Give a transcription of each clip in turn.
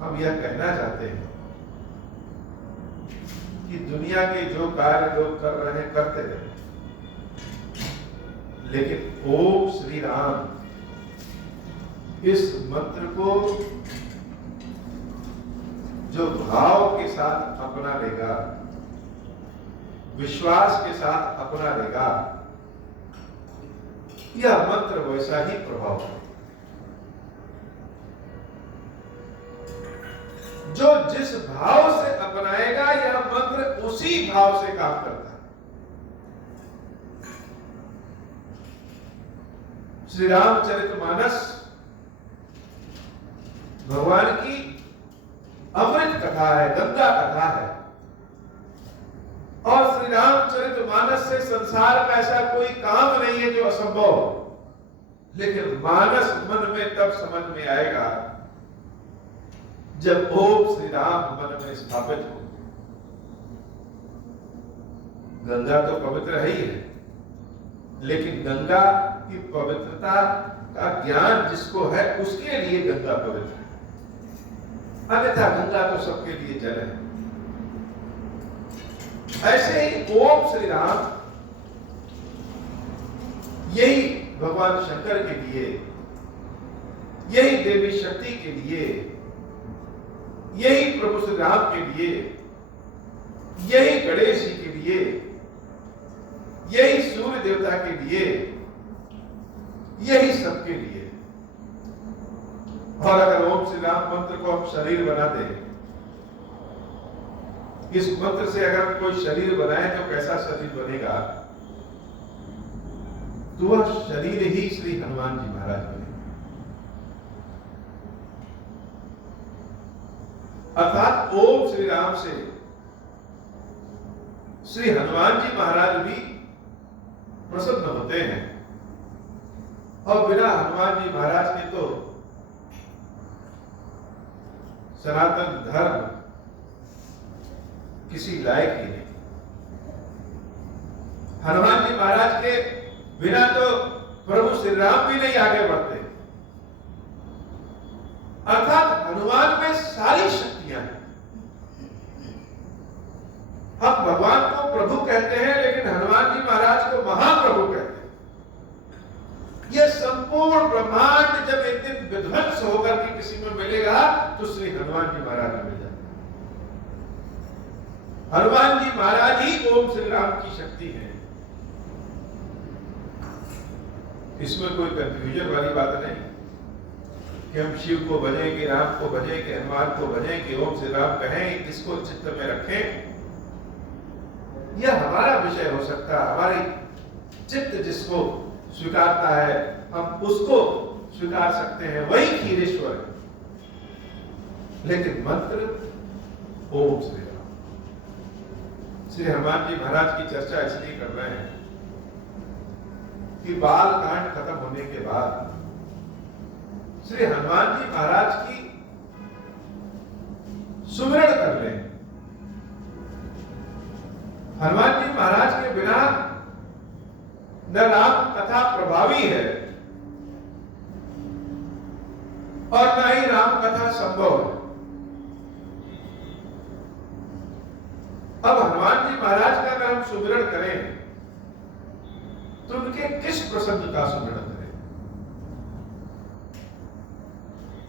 हम यह कहना चाहते हैं कि दुनिया के जो कार्य लोग कर रहे हैं करते रहे, लेकिन ओम श्री राम इस मंत्र को जो भाव के साथ अपना लेगा, विश्वास के साथ अपना लेगा, यह मंत्र वैसा ही प्रभाव है। जो जिस भाव से अपनाएगा यह मंत्र उसी भाव से काम करता है। श्री रामचरितमानस भगवान की अमृत कथा है, गंगा कथा है, और श्री रामचरितमानस से संसार का ऐसा कोई काम नहीं है जो असंभव हो। लेकिन मानस मन में तब समझ में आएगा जब ओम श्री राम मन में स्थापित हो। गंगा तो पवित्र है ही है, लेकिन गंगा की पवित्रता का ज्ञान जिसको है उसके लिए गंगा पवित्र है, अन्यथा गंगा तो सबके लिए जल है। ऐसे ही ओम श्री राम यही भगवान शंकर के लिए, यही देवी शक्ति के लिए, यही प्रभु श्री राम के लिए, यही गणेश जी के लिए, यही सूर्य देवता के लिए, यही सबके लिए। और अगर ओम श्री राम मंत्र को हम शरीर बना दें, इस मंत्र से अगर कोई शरीर बनाए तो कैसा शरीर बनेगा? तो वह शरीर ही श्री हनुमान जी महाराज बने। अर्थात ओम श्री राम से श्री हनुमान जी महाराज भी प्रसन्न होते हैं, और बिना हनुमान जी महाराज के तो सनातन धर्म किसी लायक ही नहीं। हनुमान जी महाराज के बिना तो प्रभु श्री राम भी नहीं आगे बढ़ते। अर्थात हनुमान में सारी शक्तियां हैं। हम भगवान को प्रभु कहते हैं, लेकिन हनुमान जी महाराज को महाप्रभु कहते हैं। यह संपूर्ण ब्रह्मांड जब एक दिन विध्वंस होकर के किसी में मिलेगा तो श्री हनुमान जी महाराज में मिल जाता। हनुमान जी महाराज ही ओम श्री राम की शक्ति है। इसमें कोई कंफ्यूजन वाली बात नहीं कि हम शिव को भजें, कि राम को भजें, कि हनुमान को भजें, कि ओम श्री राम कहें, किसको चित्त में रखें। यह हमारा विषय हो सकता है। हमारी चित्त जिसको स्वीकारता है हम उसको स्वीकार सकते हैं, वही खीरेश्वर है। लेकिन मंत्र ओम श्री राम। श्री हनुमान जी महाराज की चर्चा इसलिए कर रहे हैं कि बाल कांड खत्म होने के बाद श्री हनुमान जी महाराज की सुमिरन कर लें। हनुमान जी महाराज के बिना न राम कथा प्रभावी है और न ही राम कथा संभव है। अब हनुमान जी महाराज का अगर हम सुमिरन करें तो उनके किस प्रसंग का सुमिरन करें?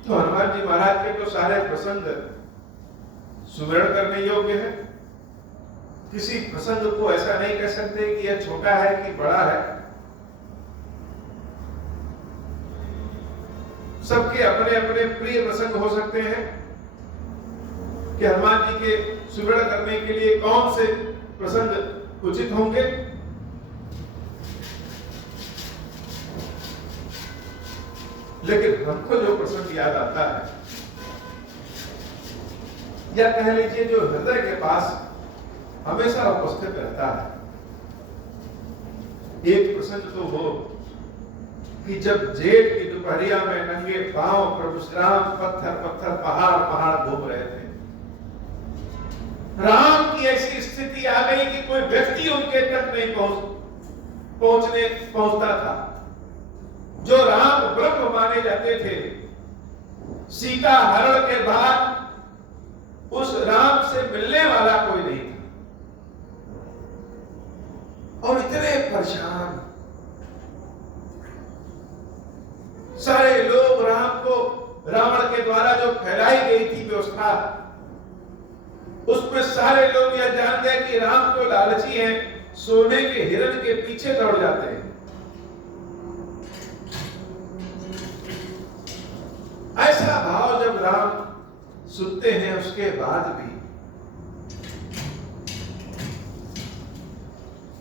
तो हनुमान जी महाराज के तो सारे प्रसंग सुमिरन करने योग्य है। किसी प्रसंग को ऐसा नहीं कह सकते कि यह छोटा है कि बड़ा है। सबके अपने अपने प्रिय प्रसंग हो सकते हैं कि हनुमान जी के सुमिरन करने के लिए कौन से प्रसंग उचित होंगे। लेकिन हमको जो प्रसंग याद आता है, या कह लीजिए जो हृदय के पास हमेशा उपस्थित रहता है, एक प्रसंग तो वो कि जब जेठ की दोपहरिया में नंगे पांव प्रभु श्री राम पत्थर पत्थर पहाड़ पहाड़ घूम रहे थे। राम की ऐसी स्थिति आ गई कि कोई व्यक्ति उनके तक नहीं पहुंचता था। जो राम ब्रह्म माने जाते थे, सीता हरण के बाद उस राम से मिलने वाला कोई नहीं था। और इतने परेशान, सारे लोग राम को, रावण के द्वारा जो फैलाई गई थी व्यवस्था, उसमें सारे लोग यह जान गए कि राम तो लालची हैं, सोने के हिरण के पीछे दौड़ जाते हैं। ऐसा भाव जब राम सुनते हैं, उसके बाद भी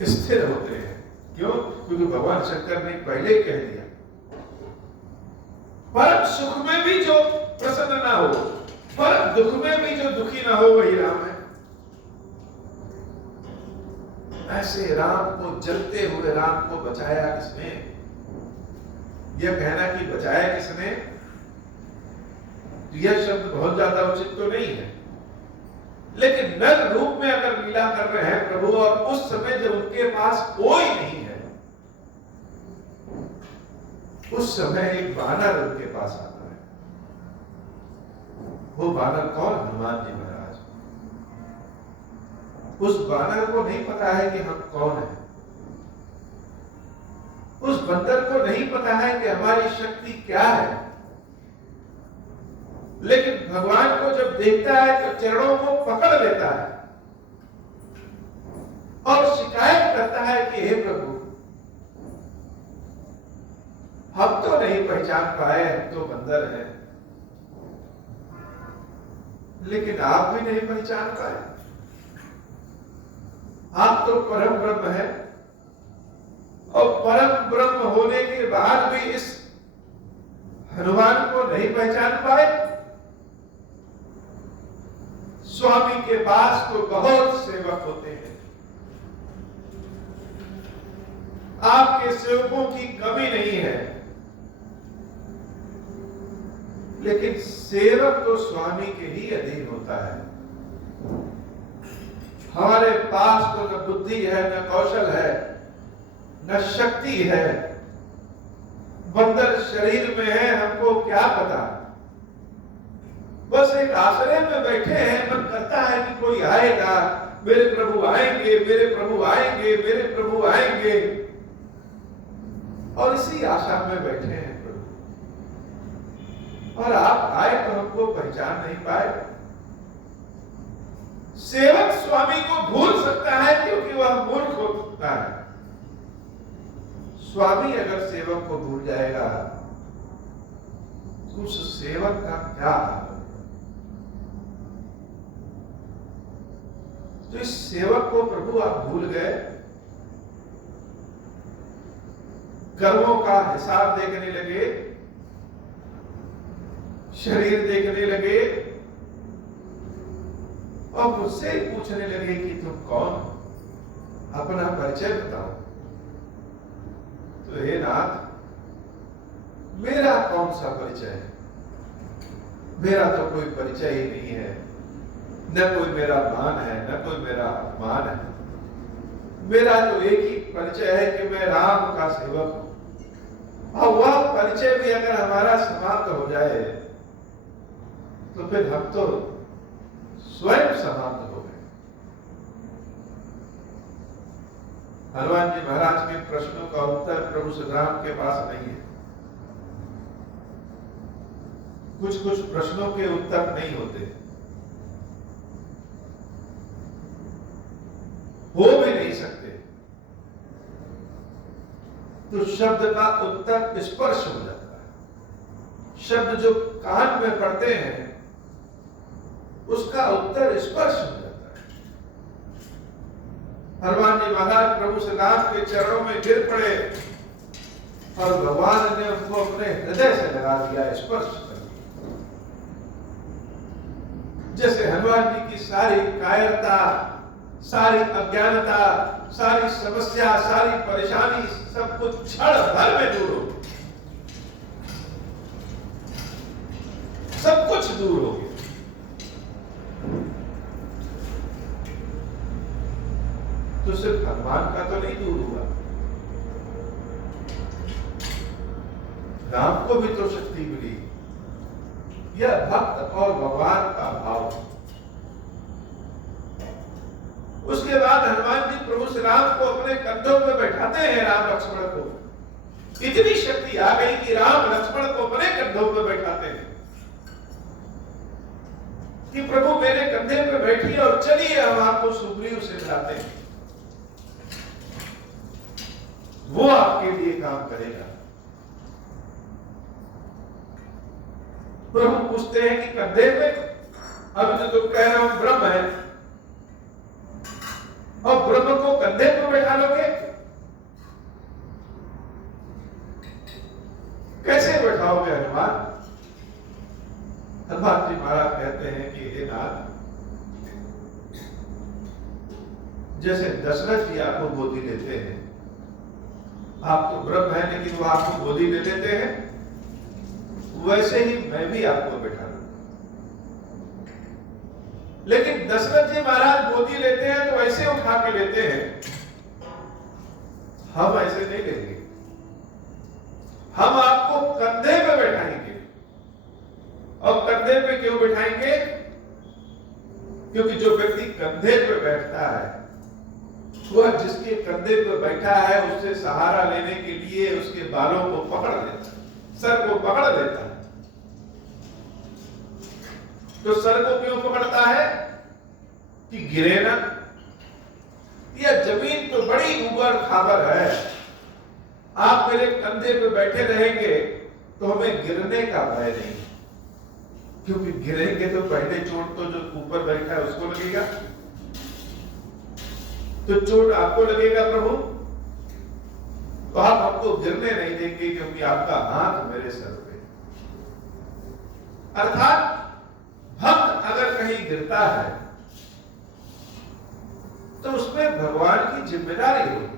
स्थिर होते हैं। क्यों? क्योंकि भगवान शंकर ने पहले ही कह दिया, परम सुख में भी जो प्रसन्न ना हो, परम दुख में भी जो दुखी ना हो, वही राम है। ऐसे राम को, जलते हुए राम को बचाया किसने? यह कहना कि बचाया किसने, यह शब्द बहुत ज्यादा उचित तो नहीं है, लेकिन नर रूप में अगर लीला कर रहे हैं प्रभु, और उस समय जब उनके पास कोई नहीं है, उस समय एक बानर उनके पास आता है। वो बानर कौन? हनुमान जी महाराज। उस बानर को नहीं पता है कि हम कौन हैं। उस बंदर को नहीं पता है कि हमारी शक्ति क्या है, लेकिन भगवान को जब देखता है तो चरणों को पकड़ लेता है और शिकायत करता है कि हे प्रभु, हम तो नहीं पहचान पाए, हम तो बंदर हैं, लेकिन आप भी नहीं पहचान पाए। आप तो परम ब्रह्म है, और परम ब्रह्म होने के बाद भी इस हनुमान को नहीं पहचान पाए। स्वामी के पास तो बहुत सेवक होते हैं, आपके सेवकों की कमी नहीं है, लेकिन सेवक तो स्वामी के ही अधीन होता है। हमारे पास तो न बुद्धि है, न कौशल है, न शक्ति है, बंदर शरीर में है, हमको क्या पता। बस एक आश्रय में बैठे हैं, मन करता है कि कोई आएगा, मेरे प्रभु आएंगे, मेरे प्रभु आएंगे, मेरे प्रभु आएंगे, और इसी आशा में बैठे हैं प्रभु। और आप आए तो हमको पहचान नहीं पाए। सेवक स्वामी को भूल सकता है क्योंकि वह मूर्ख हो सकता है। स्वामी अगर सेवक को भूल जाएगा तो उस सेवक का क्या हाल होगा? तो इस सेवक को प्रभु आप भूल गए, कर्मों का हिसाब देखने लगे, शरीर देखने लगे, और मुझसे पूछने लगे कि तुम कौन, अपना परिचय बताओ। तो हे नाथ, मेरा कौन सा परिचय है? मेरा तो कोई परिचय ही नहीं है, न कोई मेरा मान है, न कोई मेरा अपमान है। मेरा तो एक ही परिचय है कि मैं राम का सेवक हूं, और वह परिचय भी अगर हमारा समाप्त हो जाए तो फिर हम तो स्वयं समाप्त हो गए। हनुमान जी महाराज के प्रश्नों का उत्तर प्रभु श्री राम के पास नहीं है। कुछ कुछ प्रश्नों के उत्तर नहीं होते, हो भी नहीं सकते। तो शब्द का उत्तर स्पर्श हो जाता है। शब्द जो कान में पड़ते हैं उसका उत्तर स्पर्श हो जाता है। हनुमान जी महाराज प्रभु श्री राम के चरणों में गिर पड़े और भगवान ने उनको अपने हृदय से लगा दिया, स्पर्श कर दिया। जैसे हनुमान जी की सारी कायरता, सारी अज्ञानता, सारी समस्या, सारी परेशानी, सब कुछ क्षण भर में दूर हो गई, सब कुछ दूर हो गया। तो सिर्फ हनुमान का तो नहीं दूर हुआ, राम को भी तो शक्ति मिली। यह भक्त और भगवान का भाव, उसके बाद हनुमान जी प्रभु श्री राम को अपने कंधों पर बैठाते हैं, राम लक्ष्मण को। इतनी शक्ति आ गई कि राम लक्ष्मण को अपने कंधों पर बैठाते हैं कि प्रभु मेरे कंधे पे बैठिए और चलिए हम आपको सुग्रीव से मिलाते हैं, वो आपके लिए काम करेगा। प्रभु पूछते हैं कि कंधे पे, अब तो तुम कह रहे हो ब्रह्म है और ब्रह्म को कंधे पे बैठा लोगे, कैसे बैठाओगे हनुमान? हनुमान जी महाराज कहते हैं कि हे नाथ, जैसे दशरथ जी आपको गोदी लेते हैं, आप तो ब्रह्म है लेकिन वो आपको गोदी ले लेते हैं, वैसे ही मैं भी आपको बैठा लूं। लेकिन दशरथ जी महाराज गोदी लेते हैं तो ऐसे उठा के लेते हैं, हम ऐसे नहीं लेंगे, हम आपको कंधे पे बैठाएंगे। और कंधे पे क्यों बैठाएंगे? क्योंकि जो व्यक्ति कंधे पे बैठता है, वह जिसके कंधे पे बैठा है उससे सहारा लेने के लिए उसके बालों को पकड़ लेता है, सर को पकड़ लेता है। तो सर को क्यों पकड़ता है? कि गिरे ना। यह जमीन तो बड़ी ऊबड़ खाबड़ है, आप मेरे कंधे पे बैठे रहेंगे तो हमें गिरने का भय नहीं, क्योंकि गिरेंगे तो पहले चोट तो जो ऊपर बैठा है उसको लगेगा, तो चोट आपको लगेगा प्रभु, तो आप हमको गिरने नहीं देंगे क्योंकि आपका हाथ मेरे सर पे। अर्थात भक्त अगर कहीं गिरता है तो उसमें भगवान की जिम्मेदारी होगी।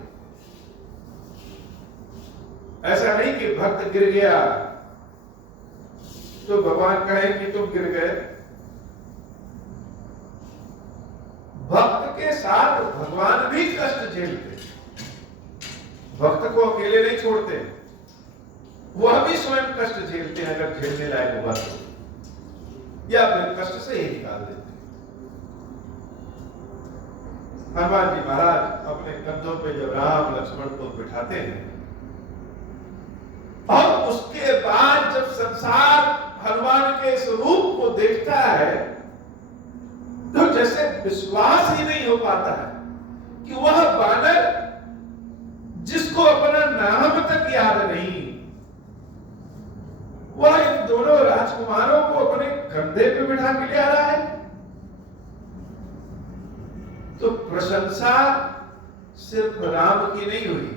ऐसा नहीं कि भक्त गिर गया तो भगवान कहे कि तुम गिर गए। भक्त के साथ भगवान भी कष्ट झेलते, भक्त को अकेले नहीं छोड़ते, वह भी स्वयं कष्ट झेलते हैं अगर झेलने लायक हुआ तो, या फिर कष्ट से ही निकाल देते। हनुमान जी महाराज अपने कंधों पे जब राम लक्ष्मण को बिठाते हैं और उसके बाद जब संसार हनुमान के स्वरूप को देखता है तो जैसे विश्वास ही नहीं हो पाता है कि वह बानर जिसको अपना नाम तक याद नहीं, वह इन दोनों राजकुमारों को अपने कंधे पे बिठा के ले आ रहा है। तो प्रशंसा सिर्फ राम की नहीं हुई,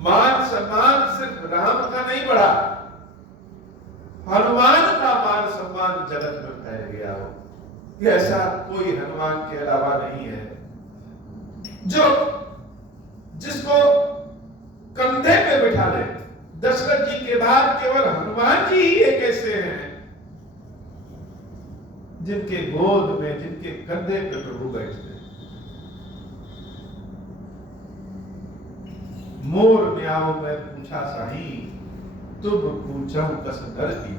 मान सम्मान सिर्फ राम का नहीं बढ़ा, हनुमान का मान सम्मान जगत में फैल गया हो। ये ऐसा कोई हनुमान के अलावा नहीं है जो जिसको कंधे पे बिठा ले। दशरथ जी के बाद केवल हनुमान जी ही एक ऐसे हैं जिनके गोद में, जिनके कंधे पे प्रभु बैठते हैं। मोर म्याओ में पूछा साही, तुम पूछो कस डर की।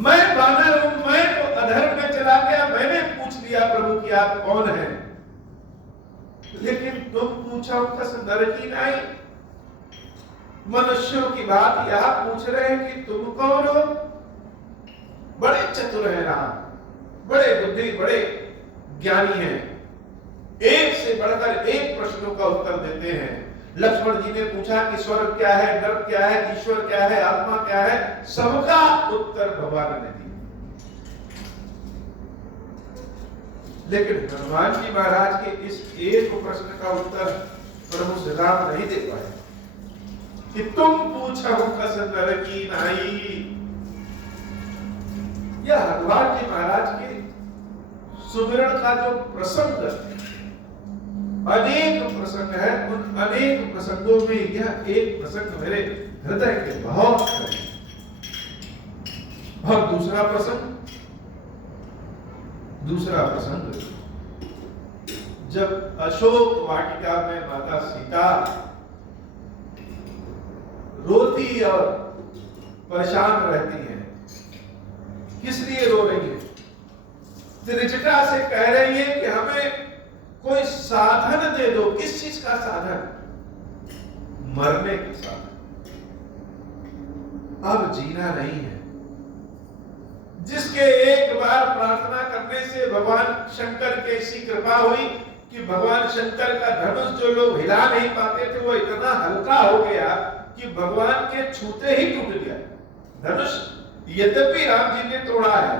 मैं बानर हूं, मैं तो अधर्म में चला गया, मैंने पूछ लिया प्रभु कि आप कौन हैं, लेकिन तुम पूछो कस डर की नहीं। मनुष्यों की बात यह पूछ रहे हैं कि तुम कौन हो। बड़े चतुर हैं राम, बड़े बुद्धि, बड़े ज्ञानी हैं, एक से बढ़कर एक प्रश्नों का उत्तर देते हैं। लक्ष्मण जी ने पूछा कि स्वर्ग क्या है, नर्क क्या है, ईश्वर क्या है, आत्मा क्या है, सबका उत्तर भगवान ने दिया। लेकिन हनुमान जी महाराज के इस एक प्रश्न का उत्तर प्रभु श्री राम नहीं दे पाए कि तुम पूछो कस नर की नाई। यह हनुमान जी महाराज के सुमिरन का जो प्रसंग, अनेक प्रसंग है, उन अनेक प्रसंगों में यह एक प्रसंग मेरे हृदय के बहुत करीब। और दूसरा प्रसंग जब अशोक वाटिका में माता सीता रोती और परेशान रहती हैं। किस लिए रो रही है? त्रिजटा से कह रही है कि हमें कोई साधन दे दो। किस चीज का साधन? मरने का साधन। अब जीना नहीं है। जिसके एक बार प्रार्थना करने से भगवान शंकर की ऐसी कृपा हुई कि भगवान शंकर का धनुष जो लोग हिला नहीं पाते थे वो इतना हल्का हो गया कि भगवान के छूते ही टूट गया धनुष। यद्यपि राम जी ने तोड़ा है,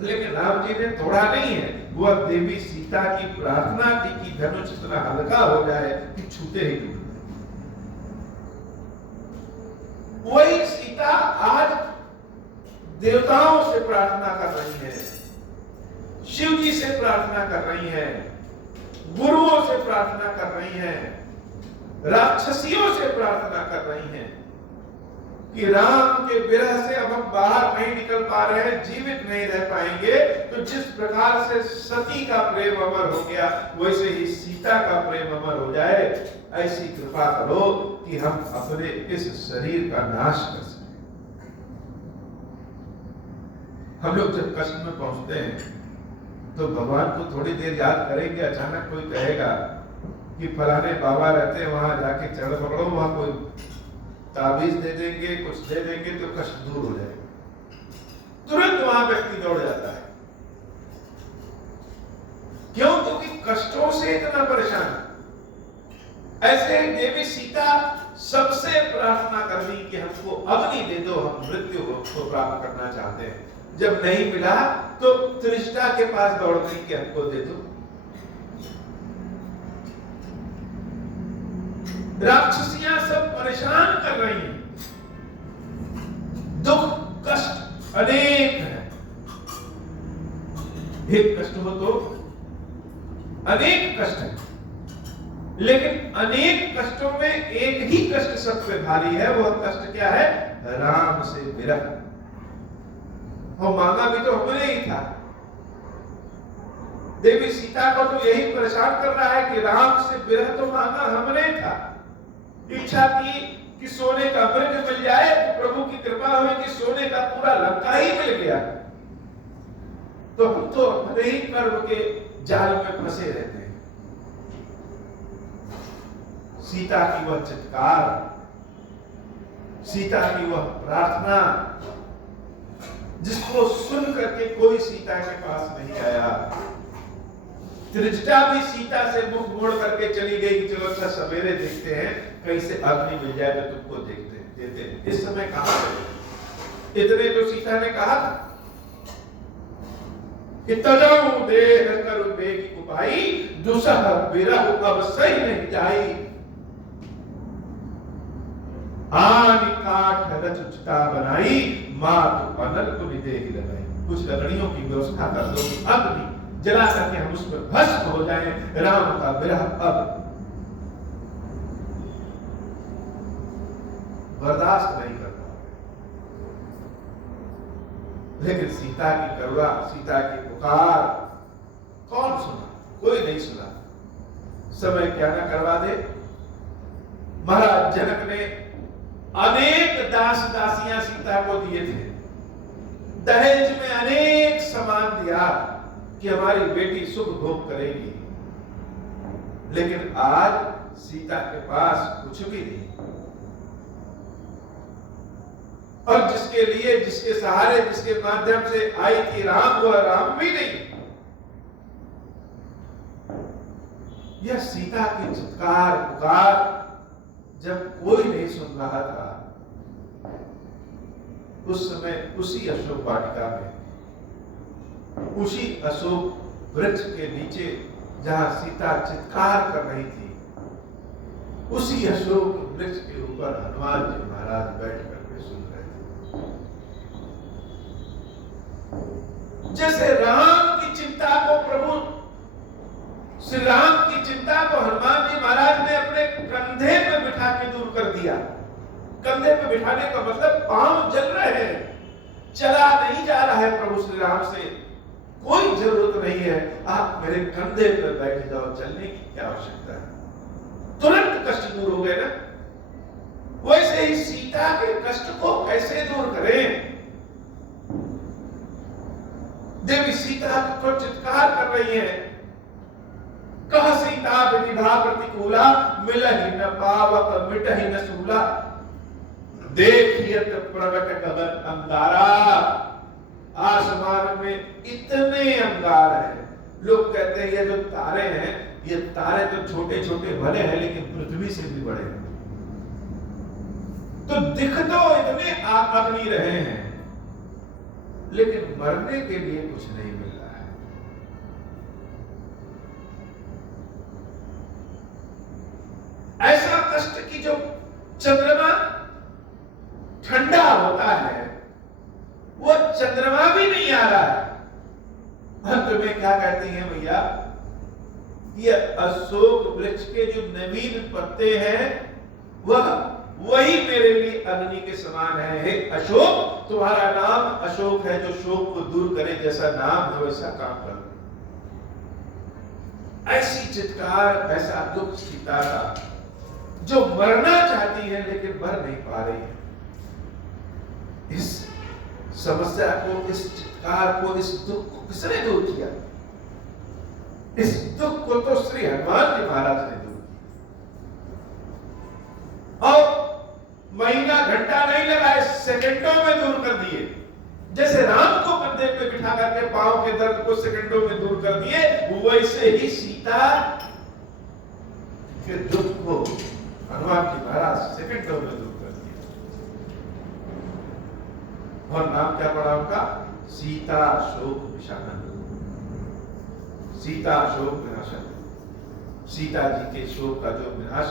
लेकिन राम जी ने तोड़ा नहीं है, वह देवी सीता की प्रार्थना थी कि धनुष इतना हल्का हो जाए कि छूते ही टूट जाए। वही सीता आज देवताओं से प्रार्थना कर रही है, शिव जी से प्रार्थना कर रही है, गुरुओं से प्रार्थना कर रही है, राक्षसियों से प्रार्थना कर रही हैं कि राम के विरह से अब हम बाहर नहीं निकल पा रहे हैं, जीवित नहीं रह पाएंगे, तो जिस प्रकार से सती का प्रेम अमर हो गया वैसे ही सीता का प्रेम अमर हो जाए। ऐसी कृपा करो कि हम अपने इस शरीर का नाश कर सकें। हम लोग जब कष्ट में पहुंचते हैं तो भगवान को थोड़ी देर याद करेंगे, अचानक कोई कहेगा कि फलाने बाबा रहते हैं वहां जाके चरण पकड़ो, वहां कोई ताबीज दे देंगे, कुछ दे देंगे तो कष्ट दूर हो जाएगा। तुरंत वहां व्यक्ति दौड़ जाता है। क्यों? क्योंकि कष्टों से इतना परेशान है। ऐसे देवी सीता सबसे प्रार्थना कर दी कि हमको अग्नि दे दो, हम मृत्यु को प्राप्त करना चाहते हैं। जब नहीं मिला तो त्रिजटा के पास दौड़ गई कि हमको दे दो। राक्षसियां सब परेशान कर रही हैं, दुख कष्ट अनेक है। एक कष्ट हो तो अनेक कष्ट है, लेकिन अनेक कष्टों में एक ही कष्ट सब पे भारी है। वह कष्ट क्या है? राम से विरह। और मांगा भी तो हमने ही था। देवी सीता को तो यही परेशान कर रहा है कि राम से विरह तो मांगा हमने था। इच्छा की कि सोने का मृग मिल जाए, तो प्रभु की कृपा हुई कि सोने का पूरा लंका ही मिल गया। तो हम तो अपने ही कर्म के जाल में फंसे रहते हैं। सीता की वह चित्कार, सीता की वह प्रार्थना, जिसको सुन करके कोई सीता के पास नहीं आया। त्रिजटा भी सीता से मुख मोड़ करके चली गई कि चलो अच्छा सवेरे देखते हैं, कहीं से अग्नि मिल जाए तो तुमको देते हैं। इस समय कहां गए? इतने तो सीता ने कहा था कि तजाऊ देह कर बेगी उपाई, दुसह विरह अब सही नहीं जाई। आनी काठ रचुचता बनाई, मात अनल को विदेही लगाई। कुछ लकड़ियों की व्यवस्था कर दो, अग्नि जला करके हम उस पर भस्म हो जाएं। राम का विरह अब बर्दाश्त नहीं कर पा रहे। लेकिन सीता की करुणा, सीता की पुकार कौन सुना? कोई नहीं सुना। समय क्या ना करवा दे। महाराज जनक ने अनेक दास दासियां सीता को दिए थे, दहेज में अनेक सामान दिया कि हमारी बेटी सुख भोग करेगी। लेकिन आज सीता के पास कुछ भी नहीं, और जिसके लिए, जिसके सहारे, जिसके माध्यम से आई थी राम, वह राम भी नहीं। यह सीता की चित्कार पुकार जब कोई नहीं सुन रहा था, उस समय उसी अशोक वाटिका में, उसी अशोक वृक्ष के नीचे जहां सीता चित्कार कर रही थी, उसी अशोक वृक्ष के ऊपर हनुमान जी महाराज बैठ करके सुन रहे थे। जैसे राम की चिंता को प्रभु श्री राम की चिंता को हनुमान जी महाराज ने अपने कंधे पे बिठा के दूर कर दिया। कंधे पे बिठाने का मतलब पांव जल रहे हैं, चला नहीं जा रहा है प्रभु श्री राम से, कोई जरूरत नहीं है, आप मेरे कंधे पे बैठ जाओ, चलने की क्या आवश्यकता है। तुरंत कष्ट दूर हो गए ना। वैसे ही सीता के कष्ट को कैसे दूर करें? देवी सीता को चित्कार कर रही है, कह सीता विधिभा प्रतिकूला, मिलहि न पावक मिटहि न सूला, देखियत प्रगट गगन अंगारा। आसमान में इतने अंगार है, लोग कहते हैं ये जो तारे हैं, ये तारे तो छोटे छोटे भले हैं लेकिन पृथ्वी से भी बड़े हैं। तो दिख तो इतने अग्नि रहे हैं लेकिन मरने के लिए कुछ नहीं मिल रहा है। ऐसा कष्ट कि जो चंद्रमा ठंडा होता है वो चंद्रमा भी नहीं आ रहा है। अंत में क्या कहती हैं भैया, ये अशोक वृक्ष के जो नवीन पत्ते हैं वही मेरे लिए अग्नि के समान है। हे अशोक, तुम्हारा नाम अशोक है जो शोक को दूर करे, जैसा नाम है वैसा काम कर। ऐसी चित्कार, ऐसा दुख सीता का, जो मरना चाहती है लेकिन मर नहीं पा रही है। इस समस्या को, इस चित्कार को, इस दुख को किसने दूर किया? इस दुख को तो श्री हनुमान जी महाराज ने दूर किया। और महीना घंटा नहीं लगा, सेकंडों में दूर कर दिए। जैसे राम को कंधे पे बिठा करके पांव के दर्द को सेकंडों में दूर कर दिए, वैसे ही सीता के दुख को हनुमान जी महाराज सेकंडों में दूर कर दिए। और नाम क्या पड़ा उनका? सीता शोक विशानन। सीता शोक विनाशन, सीता जी के शोक का जो विनाश।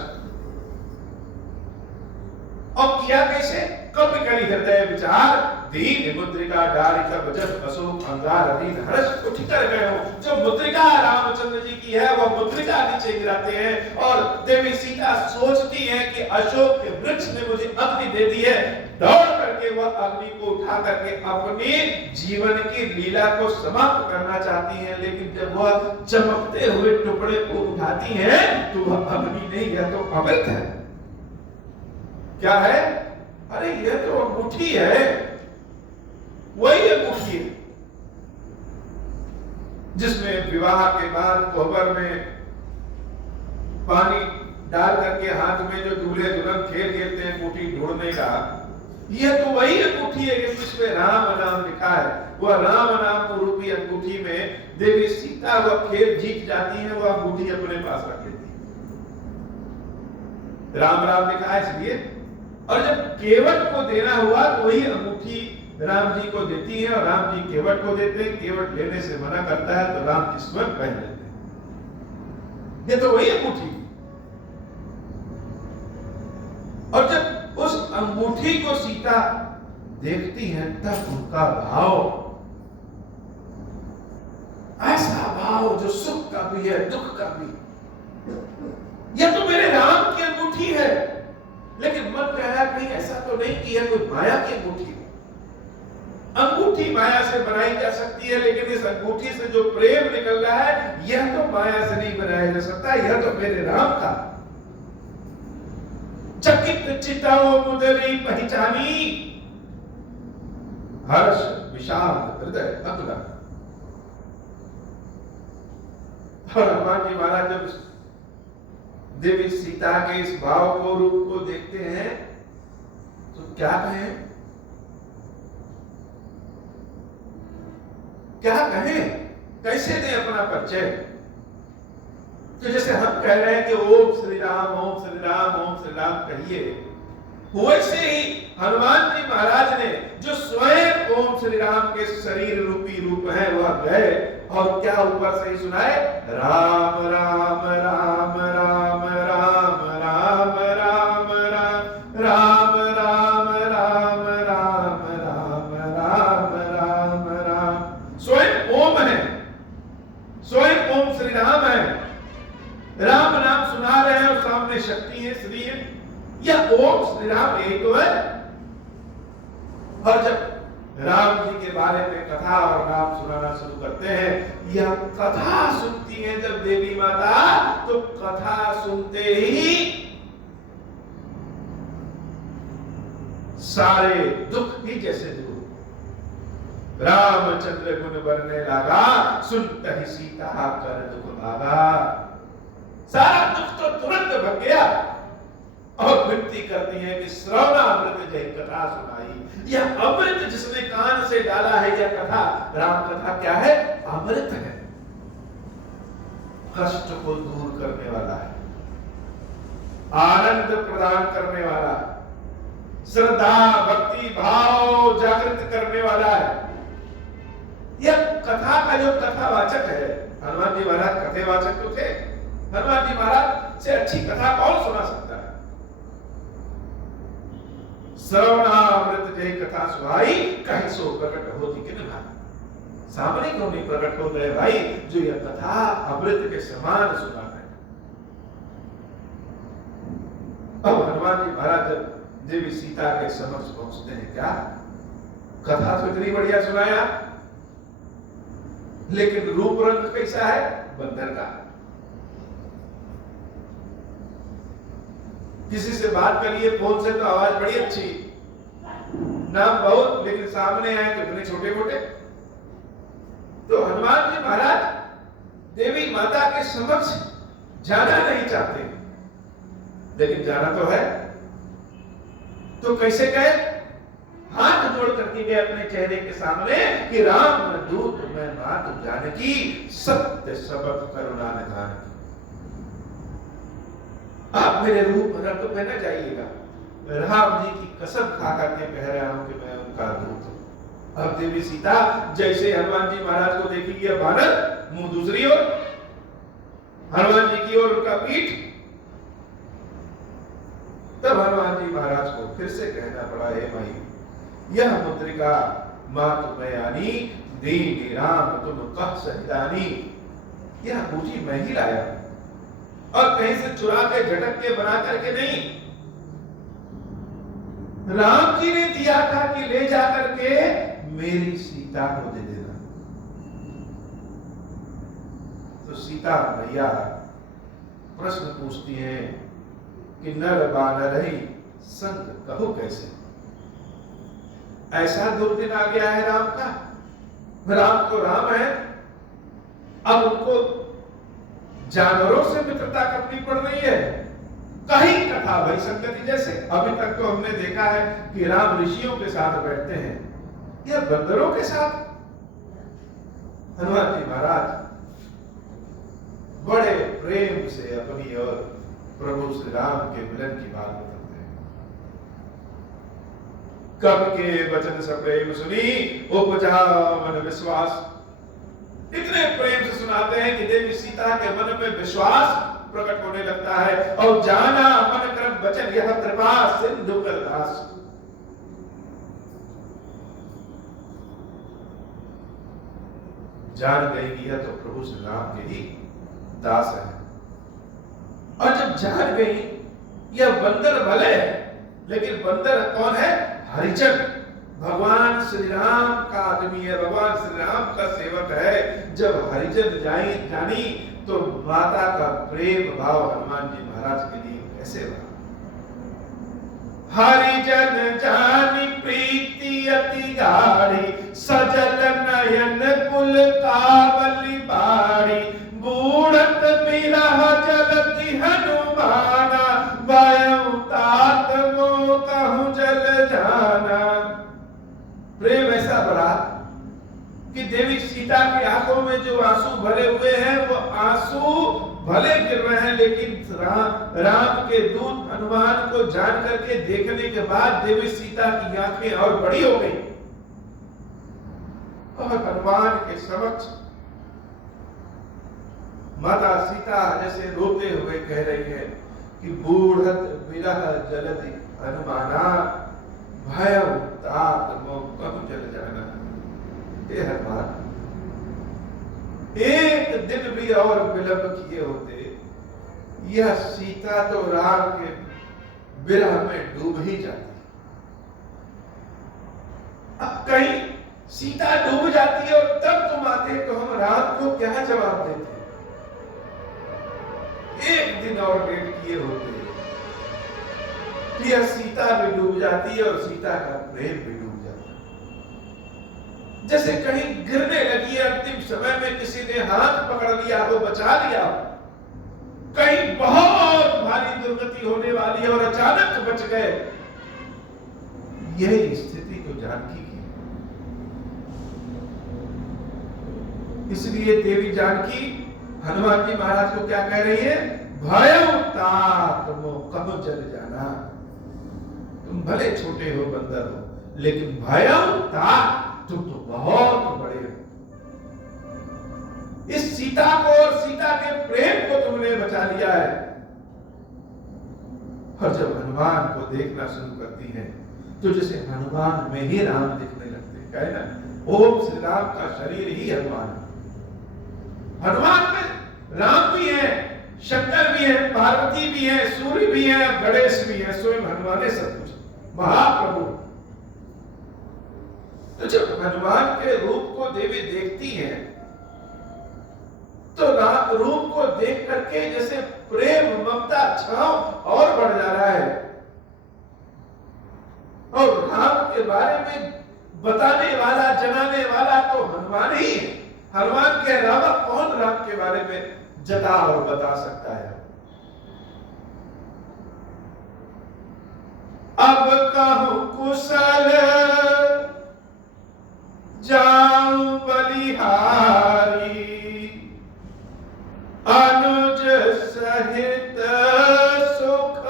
और किया कैसे? कपि करि हृदय विचार, दीन मुद्रिका डारिका बजट अशोक अंगार अधीन हर्ष उठ कर गए हो। जो मुद्रिका रामचंद्र जी की है वह मुद्रिका नीचे गिराते हैं और देवी सीता सोचती है कि अशोक के वृक्ष ने मुझे अग्नि दे दी है। दौड़ करके वह अग्नि को उठा करके अपने जीवन की लीला को समाप्त करना चाहती हैं, लेकिन जब वह चमकते हुए टुकड़े को उठाती हैं तो वह अग्नि नहीं है, तो अमृत है। क्या है? अरे यह तो अंगूठी है, वही अंगूठी है जिसमें विवाह के बाद कोहबर में पानी डाल करके हाथ में जो दूल्हे दुल्हन खेल खेलते हैं अंगूठी ढूंढने का, यह तो वही अंगूठी है जिसमें राम नाम लिखा है। वह राम नाम रूपी अंगूठी में देवी सीता वह खेल जीत जाती है, वह अंगूठी अपने पास रख लेती है। राम राम लिखा है इसलिए। और जब केवट को देना हुआ तो वही अंगूठी राम जी को देती है और राम जी केवट को देते हैं। केवट लेने से मना करता है तो राम जी स्वयं पहन लेते हैं। ये तो वही अंगूठी। और जब उस अंगूठी को सीता देखती है तब उनका भाव, ऐसा भाव जो सुख का भी है दुख का भी। यह तो मेरे राम की अंगूठी है, लेकिन मन कह रहा है कहीं ऐसा तो नहीं कि यह कोई माया की अंगूठी है। अंगूठी माया से बनाई जा सकती है, लेकिन इस अंगूठी से जो प्रेम निकल रहा है यह तो माया से नहीं बनाया जा सकता, यह तो मेरे राम का। चकित चिताओ मुदरी पहचानी, हर्ष विषाद हृदय अगला। और हनुमान जी महाराज जब देवी सीता के इस भाव को, रूप को देखते हैं तो क्या कहें? क्या कहें? कैसे दें अपना परिचय? तो जैसे हम कह रहे हैं कि ओम श्री राम ओम श्री राम ओम श्री राम कहिए, वैसे ही हनुमान जी महाराज ने जो स्वयं ओम श्री राम के शरीर रूपी रूप है वह गए और क्या ऊपर से ही सुनाए? राम राम राम राम राम राम राम राम राम राम राम राम राम राम राम राम। स्वयं ओम है, स्वयं ओम श्री राम है। राम नाम सुना रहे हैं और सामने शक्ति है, श्री है। यह ओम श्री राम यही तो है। और जब राम जी के बारे में कथा और नाम सुनाना शुरू करते हैं, यह कथा सुनती है जब देवी माता, तो कथा सुनते ही सारे दुख ही जैसे दूर। रामचंद्र गुण बरने लगा, सुनते ही सीता कर दुख भागा। सारा दुख तो तुरंत भग गया और विनती करती है कि श्रवणामृत जय कथा सुनाई। यह अमृत जिसने कान से डाला है, यह कथा राम कथा क्या है? अमृत है। कष्ट को दूर करने वाला है, आनंद प्रदान करने वाला, श्रद्धा भक्ति भाव जागृत करने वाला है। यह कथा का जो कथावाचक है, हनुमान जी महाराज कथेवाचक तो थे। हनुमान जी महाराज से अच्छी कथा कौन सुना सकता है? श्रवणामृत जय कथा सुहाई, कहीं सो प्रकट होती कि नहीं? सामने क्यों नहीं प्रकट हो गए भाई, जो यह कथा अमृत के समान सुना है। अब हनुमान जी महाराज जब देवी सीता के समक्ष पहुंचते हैं, क्या कथा तो इतनी बढ़िया सुनाया, लेकिन रूप रंग कैसा है? बंदर का। किसी से बात करिए फोन से तो आवाज बड़ी अच्छी, नाम बहुत, लेकिन सामने आए तो इतने छोटे मोटे। तो हनुमान जी महाराज देवी माता के समक्ष जाना नहीं चाहते, लेकिन जाना तो है। तो कैसे गए? हाथ जोड़ करके गए अपने चेहरे के सामने कि राम दूत मैं मात जानकी, सत्य शपथ करुणा निधान। आप मेरे रूप रंग पे न जाइएगा, राम जी की कसम खा करके कह रहा हूं कि मैं उनका दूत हूं। अब देवी सीता जैसे हनुमान जी महाराज को देखेगी, बानर मुंह दूसरी ओर, हनुमान जी की ओर उनका पीठ। तब हनुमान जी महाराज को फिर से कहना पड़ा, हे माई, यह मुद्रिका मां तुम्हें आनी, दीनी राम तुम कह सहिदानी। यह पूजी मैं ही लाया, और कहीं से चुरा के झटक के बना करके नहीं, राम जी ने दिया था कि ले जाकर के मेरी सीता को दे देना। तो सीता मैया प्रश्न पूछती हैं कि नर बानर ही संग कहो कैसे। ऐसा दुर्दिन आ गया है राम का। राम तो राम है, अब उनको जानवरों से मित्रता करनी पड़ रही है। कहीं कथा भाई संगति जैसे अभी तक तो हमने देखा है कि राम ऋषियों के साथ बैठते हैं, या बंदरों के साथ। हनुमान जी महाराज बड़े प्रेम से अपनी और प्रभु श्री राम के मिलन की बात बताते हैं। कब के वचन से प्रेम सुनी, उपजा मन विश्वास। इतने प्रेम से सुनाते हैं कि देवी सीता के मन में विश्वास प्रकट होने लगता है, और जाना मन क्रम वचन यह कृपा सिंधु कर दास। जान गई कि यह तो प्रभु श्री राम के ही दास है। और जब जान गई यह बंदर भले है, लेकिन बंदर कौन है? हरिजन, भगवान श्री राम का आदमी है, भगवान श्री राम का सेवक है। जब हरिजन जानी तो माता का प्रेम भाव हनुमान जी महाराज के लिए कैसे रहा? हरिजन जानी प्रीति अति गाढ़ी, सजल नयन कुल कावली बाड़ी। बूढ़त बिरह जलति हनुमाना, वायु तात मो कहूं जल जाना। प्रेम ऐसा बढ़ा कि देवी सीता की आंखों में जो आंसू भरे हुए हैं, वो आंसू भले गिर रहे हैं, लेकिन राम के दूत हनुमान को जान करके देखने के बाद देवी सीता की आंखें और बड़ी हो गई, और हनुमान के समक्ष माता सीता जैसे रोते हुए कह रही है कि बूढ़त विरह जलति हनुमाना, भय तात मोह कहूं जल जाना। हे हनुमान, एक दिन भी और विलंब किए होते, यह सीता तो राम के विरह में डूब ही जाती। अब कहीं सीता डूब जाती है और तब तुम आते तो हम राम को क्या जवाब देते? एक दिन और लेट किए होते कि यह सीता भी डूब जाती है और सीता का प्रेम भी डूब जाता। जैसे कहीं गिरने लगी है, अंतिम समय में किसी ने हाथ पकड़ लिया हो, बचा लिया हो, कहीं बहुत भारी दुर्गति होने वाली है और अचानक बच गए। यही स्थिति तो जानकी की। इसलिए देवी जानकी हनुमान जी महाराज को क्या कह रही है? भयउ तात मोह कहो जग जाना। तुम भले छोटे हो, बंदर हो, लेकिन भयउ तात तुम तो बहुत बड़े हो। इस सीता को और सीता के प्रेम को तुमने बचा लिया है। और जब हनुमान को देखना शुरू करती हैं तो जैसे हनुमान में ही राम दिखने लगते हैं। कहे ना, ओम श्री राम का शरीर ही हनुमान है। हनुमान में राम भी है, शंकर भी है, पार्वती भी है, सूर्य भी है, गणेश भी है, स्वयं हनुमान है सब कुछ, महाप्रभु। तो जब हनुमान के रूप को देवी देखती हैं तो रूप को देख करके जैसे प्रेम, ममता, छाव और बढ़ जा रहा है। और राम के बारे में बताने वाला, जनाने वाला तो हनुमान ही है। हनुमान के अलावा कौन राम के बारे में जता और बता सकता है? अब कहूं कुशल जाऊं बलिहारी, अनुज सहित सुख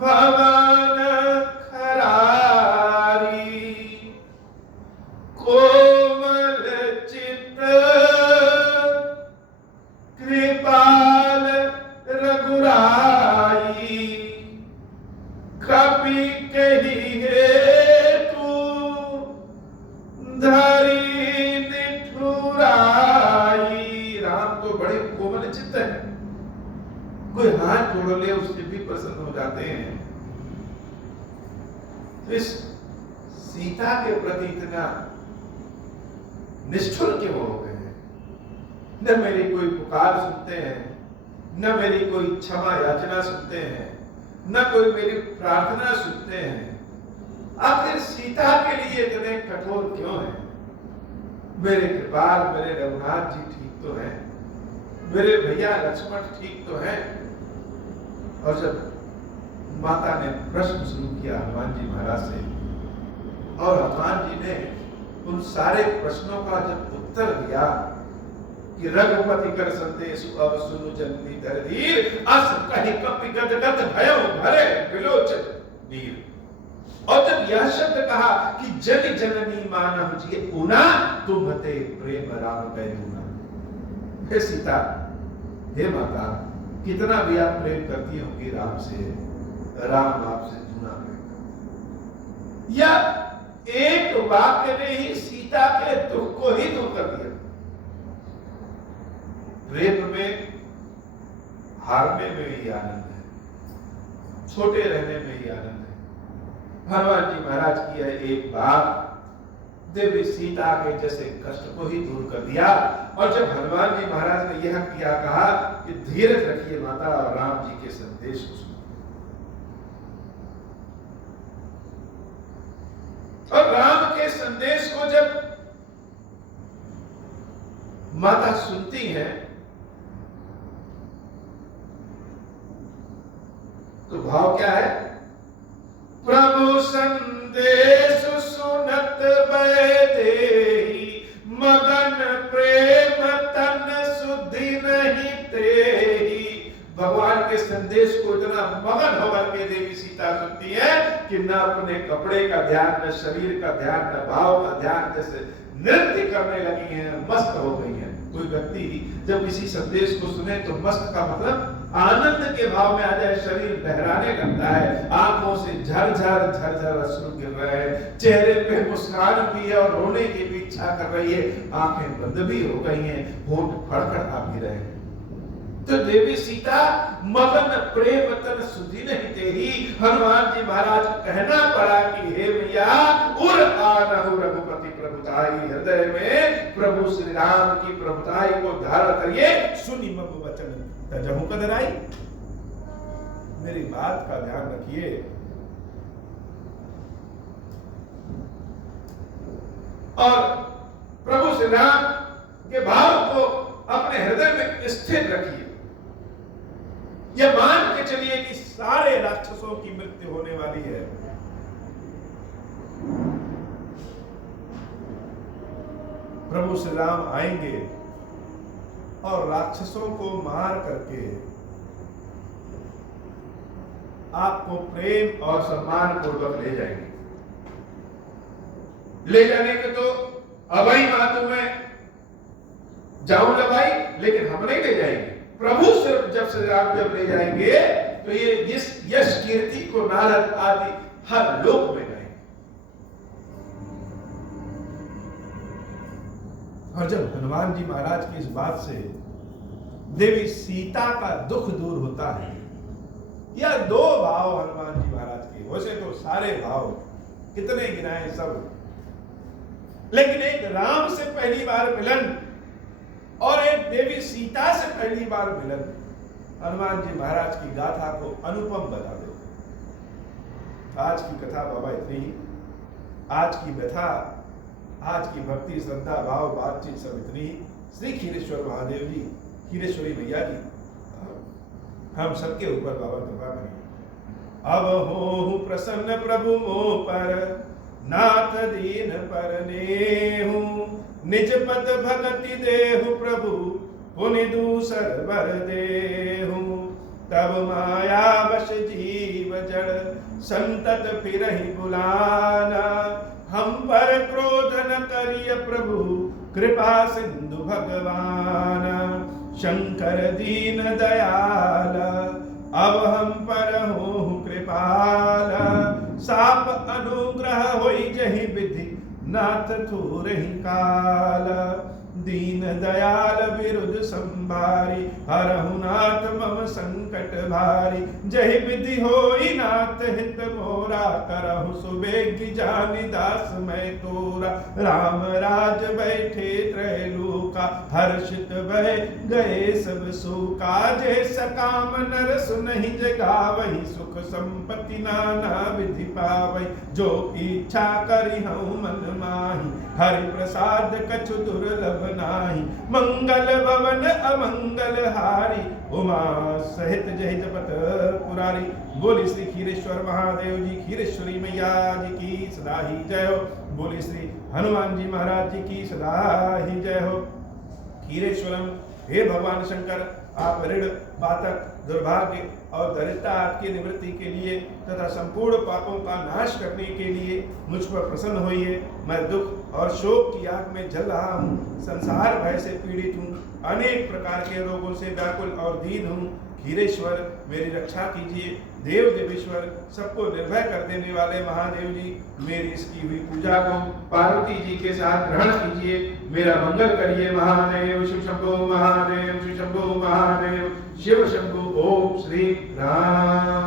भवन खरारी, कोमल चित्त कृपाल रघुराई, कपि कही हेतु धरी निठुराई। राम तो बड़े कोमल चित्त है, कोई हाथ जोड़ ले उससे भी प्रसन्न हो जाते हैं। तो इस सीता के प्रति इतना निष्ठुर क्यों हो गए हैं? न मेरी कोई पुकार सुनते हैं, न मेरी कोई क्षमा याचना सुनते हैं, न कोई मेरी प्रार्थना सुनते हैं। आखिर सीता के लिए इतने कठोर क्यों हैं? मेरे कृपाल, मेरे रघुनाथ जी ठीक तो हैं, मेरे भैया लक्ष्मण ठीक तो हैं। और जब माता ने प्रश्न शुरू किया हनुमान जी महाराज से, और हनुमान जी ने उन सारे प्रश्नों का जब उत्तर दिया कि रघुपति कर संदेश अब सुनु जननी धीर, अस कहि कपि गद गद भयउ भरे विलोचन नीर। और जब यह शब्द कहा कि जन जननी मानव जी ऊना, तुम्हते प्रेम राम गए दूना। हे सीता, हे माता, कितना भी आप प्रेम करती होंगी राम से, राम आपसे दूना प्रेम। या एक वाक्य ने ही सीता के दुख को ही दूर कर दिया। प्रेम में हारने में ही आनंद है, छोटे रहने में ही आनंद है। हनुमान जी महाराज की यह एक बात देवी सीता के जैसे कष्ट को ही दूर कर दिया। और जब हनुमान जी महाराज ने यह किया, कहा कि धीरज रखिए माता, और राम जी के संदेश को सुनो। और राम के संदेश को जब माता सुनती हैं तो भाव क्या है? प्रभु संदेश सुनत बैदेही, मगन प्रेम तन सुधि नहीं तेही। भगवान के संदेश को इतना मगन होकर के देवी सीता सुनती है कि न अपने कपड़े का ध्यान, न शरीर का ध्यान, न भाव का ध्यान, जैसे नृत्य करने लगी हैं, मस्त हो गई हैं। कोई व्यक्ति जब किसी संदेश को सुने तो मस्त का मतलब आनंद के भाव में आ जाए, शरीर लहराने लगता है, आंखों से झरझर झरझर अश्रु गिर रहे हैं, चेहरे पे मुस्कान भी है और रोने की भी इच्छा कर रही है, आंखें बंद भी हो गई हैं, होंठ फड़फड़ा भी रहे हैं। तो देवी सीता मगन प्रेम तन सुधि नहीं तेही। हनुमान जी महाराज कहना पड़ा कि हे मैया, उर आनहु रघुपति प्रभुताई, हृदय में प्रभु श्री राम की प्रभुताई को धारण करिए। सुनी मम वचन तजहु कदराई, मेरी बात का ध्यान रखिए। और प्रभु श्री राम के भाव को अपने हृदय में स्थिर रखिए। यह मान के चलिए कि सारे राक्षसों की मृत्यु होने वाली है। प्रभु श्री राम आएंगे और राक्षसों को मार करके आपको प्रेम और सम्मान पूर्वक ले जाएंगे। ले जाने के तो अभई मातु में जाऊंगा भाई, लेकिन हम नहीं ले जाएंगे। प्रभु सिर्फ जब श्री राम जब ले जाएंगे तो ये इस यश कीर्ति को नारद आदि हर लोक में गाएंगे। और जब हनुमान जी महाराज की इस बात से देवी सीता का दुख दूर होता है, यह दो भाव हनुमान जी महाराज के, वैसे तो सारे भाव कितने गिनाए सब, लेकिन एक राम से पहली बार मिलन और एक देवी सीता से पहली बार मिलन हनुमान जी महाराज की गाथा को अनुपम बता देते। आज की कथा बाबा इतनी ही, आज की व्यथा, आज की भक्ति श्रद्धा भाव बातचीत सब इतनी ही। श्री खीरेश्वर महादेव जी, खीरेश्वरी मैया जी हम सबके ऊपर बाबा कृपा करें। अब हो प्रसन्न प्रभु मोह पर, नाथ दीन पर नेहु, निज पद भगति देहु प्रभु, पुनि दूसर वर देहु। तब माया वश जीव जड़, संतत फिरहि बुलाना, हम पर क्रोध न करिय प्रभु, कृपा सिंधु भगवान। शंकर दीन दयाल, अब हम पर हो कृपाल, साप अनुग्रह होई जहि विधि, नाथ थोरहि काल। दीन दयाल विरुद्ध संभारी, हरहु नाथ मम संकट भारी। जहि विधि होई नाथ हित मोरा, करहु सुबेग जानि दास मैं तोरा। राम राज बैठे त्रैलोका, हर्षित भय गए सब शोका। जय सकाम नर सुनहि जगावहि, सुख संपत्ति नाना विधि पावहि। जो इच्छा करि हऊँ मन माहि, हरि प्रसाद कछु दुर्लभ नाही। मंगल भवन अमंगल हारी, उमा सहित जय जपत पुरारी। बोली श्री खीरेश्वर महादेव जी, खीरेश्वरी मैया जी की सदा ही जय हो। बोली श्री हनुमान जी महाराज जी की सदा ही जय हो। खीरेश्वरम, हे भगवान शंकर, आप ऋण पातक दुर्भाग्य और दरिद्रता आपकी निवृत्ति के लिए तथा संपूर्ण पापों का नाश करने के लिए मुझ पर प्रसन्न होइए। मैं दुख और शोक की आग में जल रहा हूँ, संसार भय से पीड़ित हूँ, अनेक प्रकार के रोगों से व्याकुल और दीन हूँ। खीरेश्वर मेरी रक्षा कीजिए। देव देवेश्वर, सबको निर्भय कर देने वाले महादेव जी, मेरी इसकी हुई पूजा को पार्वती जी के साथ ग्रहण कीजिए। मेरा मंगल करिए महादेव। शिव शंभो महादेव, शिव शंभो महादेव, शिव शंभो। ओम श्री राम।